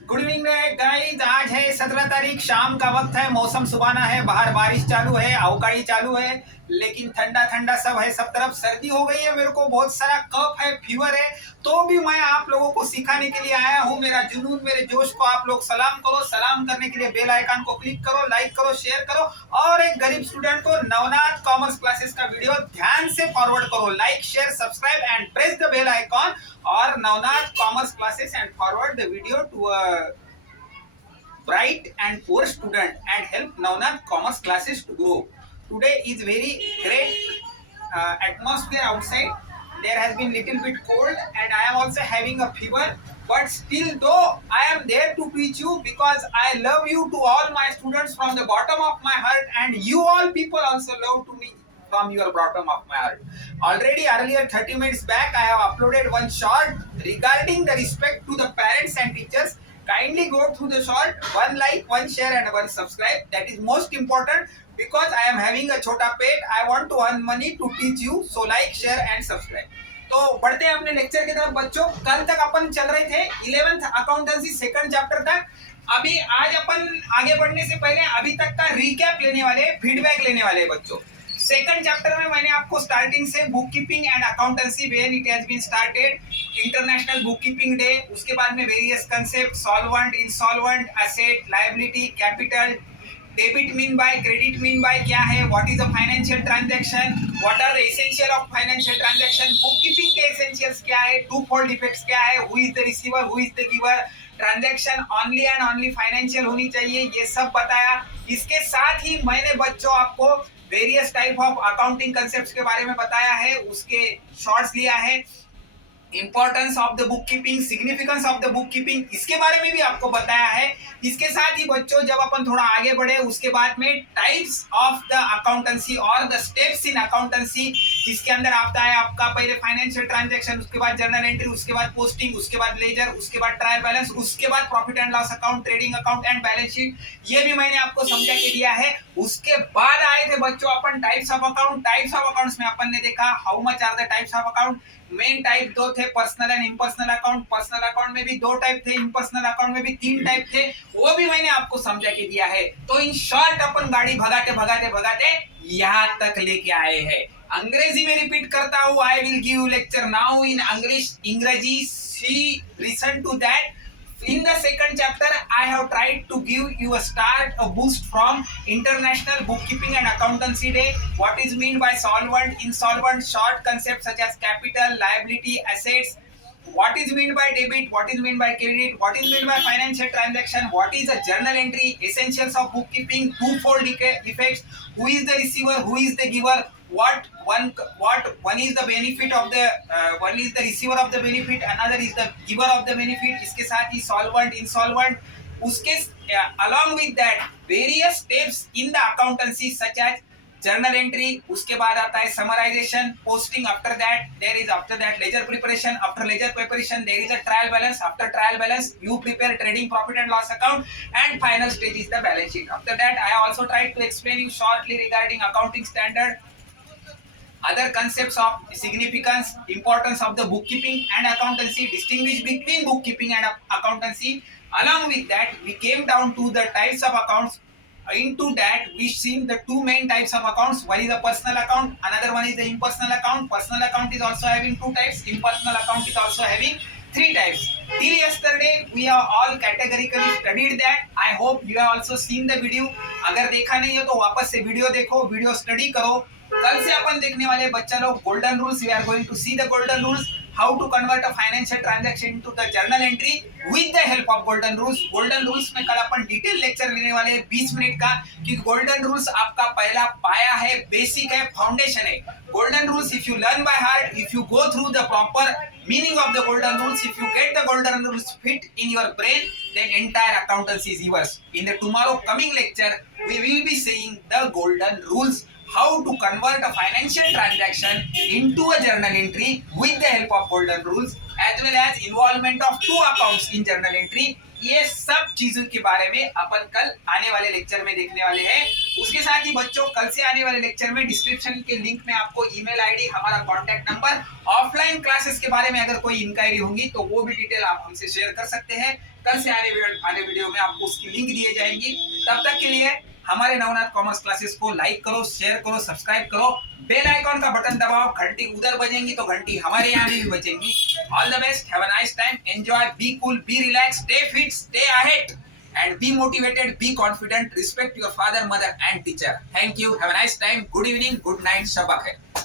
Good evening guys. आज है 17 तारीख, शाम का वक्त है, मौसम सुहाना है, बाहर बारिश चालू है, अवकाड़ी चालू है, लेकिन ठंडा ठंडा सब है, सब तरफ सर्दी हो गई है। मेरे को बहुत सारा कफ है, फीवर है, तो भी मैं आप लोगों को सिखाने के लिए आया हूँ। मेरा जुनून, मेरे जोश को आप लोग सलाम करो। सलाम करने के लिए बेल आइकन को क्लिक करो, लाइक करो, शेयर करो, और एक गरीब स्टूडेंट को नवनाथ कॉमर्स क्लासेस का वीडियो ध्यान से फॉरवर्ड करो। Like, share, subscribe and press the bell icon और Navnath commerce classes and forward the video to bright and poor student and help Navnath Commerce classes to grow. Today is very great atmosphere outside. There has been little bit cold and I am also having a fever. But still though I am there to teach you because I love you to all my students from the bottom of my heart, and you all people also love to me from your bottom of my heart. Already earlier 30 minutes back I have uploaded one short regarding the respect to the parents and teachers. Kindly go through the short, one like, one share and one subscribe. That is most important because I am having a chota pet. I want to earn money to teach you. So like, share and subscribe. तो बढ़ते हैं अपने लेक्चर की तरफ बच्चों। कल तक अपन चल रहे थे 11th अकाउंटेंसी सेकंड चैप्टर तक। अभी आज अपन आगे बढ़ने से पहले अभी तक का रिकैप लेने वाले, फीडबैक लेने वाले बच्चों। सेकंड चैप्टर में मैंने आपको स्टार्टिंग से book keeping and accountancy where it has been started, international book keeping day, उसके बाद में various concept, solvent, insolvent, asset, liability, capital, debit mean by, credit mean by क्या है, what is a financial transaction, what are the essential of financial transaction, book keeping के essentials क्या है, two fold effects क्या है, who is the receiver, who is the giver, transaction only and only financial होनी चाहिए, ये सब बताया। इसके साथ ही मैंने बच्चों आपको various type of accounting concepts के बारे में बताया है, उसके शॉर्ट्स लिया है। Importance of the book keeping, significance of the book keeping, इसके बारे में भी आपको बताया है। इसके साथ ही बच्चों जब अपन थोड़ा आगे बढ़े उसके बाद में टाइप्स ऑफ द अकाउंटेंसी और द स्टेप्स इन अकाउंटेंसी, जिसके अंदर आता है आपका पहले फाइनेंशियल ट्रांजैक्शन, उसके बाद जर्नल एंट्री, उसके बाद पोस्टिंग, उसके बाद लेजर, उसके बाद ट्रायल बैलेंस, उसके बाद profit and loss account, trading account and balance sheet. ये भी मैंने आपको समझा के दिया है। उसके बाद आए थे बच्चों अपन types of account. Types of accounts में अपन ने देखा how much are the types of account. Main type दो थे, personal and impersonal account. Personal account में भी दो टाइप थे, इम्पर्सनल अकाउंट में भी तीन टाइप थे, वो भी मैंने आपको समझा के दिया है। तो इन शॉर्ट अपन गाड़ी भगाते भगाते भगाते यहाँ तक लेके आए हैं। अंग्रेजी में रिपीट करता हूँ, I will give lecture now in इंग्रजी, see listen to that. In the second chapter, I have tried to give you a boost from International Bookkeeping and Accountancy Day. What is meant by solvent, insolvent, short concepts such as capital, liability, assets. What is meant by debit? What is meant by credit? What is meant by financial transaction? What is a journal entry? Essentials of bookkeeping, twofold effects. Who is the receiver? Who is the giver? What one is the benefit of the one is the receiver of the benefit, another is the giver of the benefit. इसके साथ ही solvent, insolvent, उसके along with that various steps in the accountancy such as journal entry, उसके बाद आता है summarization, posting, after that ledger preparation, after ledger preparation there is a trial balance, after trial balance you prepare trading profit and loss account, and final stage is the balance sheet. After that I also tried to explain you shortly regarding accounting standard, other concepts of significance, importance of the bookkeeping and accountancy, distinguish between bookkeeping and accountancy. Along with that we came down to the types of accounts. Into that we seen the two main types of accounts. One is a personal account, another one is the impersonal account. Personal account is also having two types, impersonal account is also having three types. Till yesterday we have all categorically studied that. I hope you have also seen the video. अगर देखा नहीं है तो वापस से वीडियो देखो, video study करो। कल से अपन देखने वाले बच्चा लोग golden rules. We are going to see the golden rules, how to convert a financial transaction into the journal entry with the help of golden rules. Golden rules में कल अपन डिटेल लेक्चर लेने वाले हैं 20 मिनट का, क्योंकि गोल्डन रूल्स आपका पहला पाया है, बेसिक है, फाउंडेशन है। Golden rules if you learn by heart, if you go through the proper meaning of the golden rules, if you get the golden rules fit in your brain, then entire accountancy is yours. In the tomorrow coming lecture we will be saying the golden rules, how to convert a financial transaction into a journal entry with the help of golden rules, as well as involvement of two accounts in journal entry। ये सब चीजों के बारे में अपन कल आने वाले लेक्चर में देखने वाले हैं। उसके साथ ही बच्चों कल से आने वाले लेक्चर में डिस्क्रिप्शन के लिंक में आपको ईमेल आईडी, हमारा कॉन्टैक्ट नंबर, ऑफलाइन क्लासेस के बारे में अगर कोई इंक्वायरी होगी तो वो भी डिटेल आप हमसे शेयर कर सकते हैं। कल से आने वीडियो में आपको उसकी लिंक दिए जाएंगी। तब तक के लिए हमारे नवनाथ कॉमर्स क्लासेस को लाइक करो, शेयर करो, सब्सक्राइब करो, बेल आइकॉन का बटन दबाओ, घंटी उधर बजेंगी तो घंटी हमारे यहाँ भी बजेंगी। All the best, have a nice time, enjoy, be cool, be relax, stay fit, stay ahead and be motivated, be confident, respect your father, mother and teacher. Thank you, have a nice time, good evening, good night, shabak hai.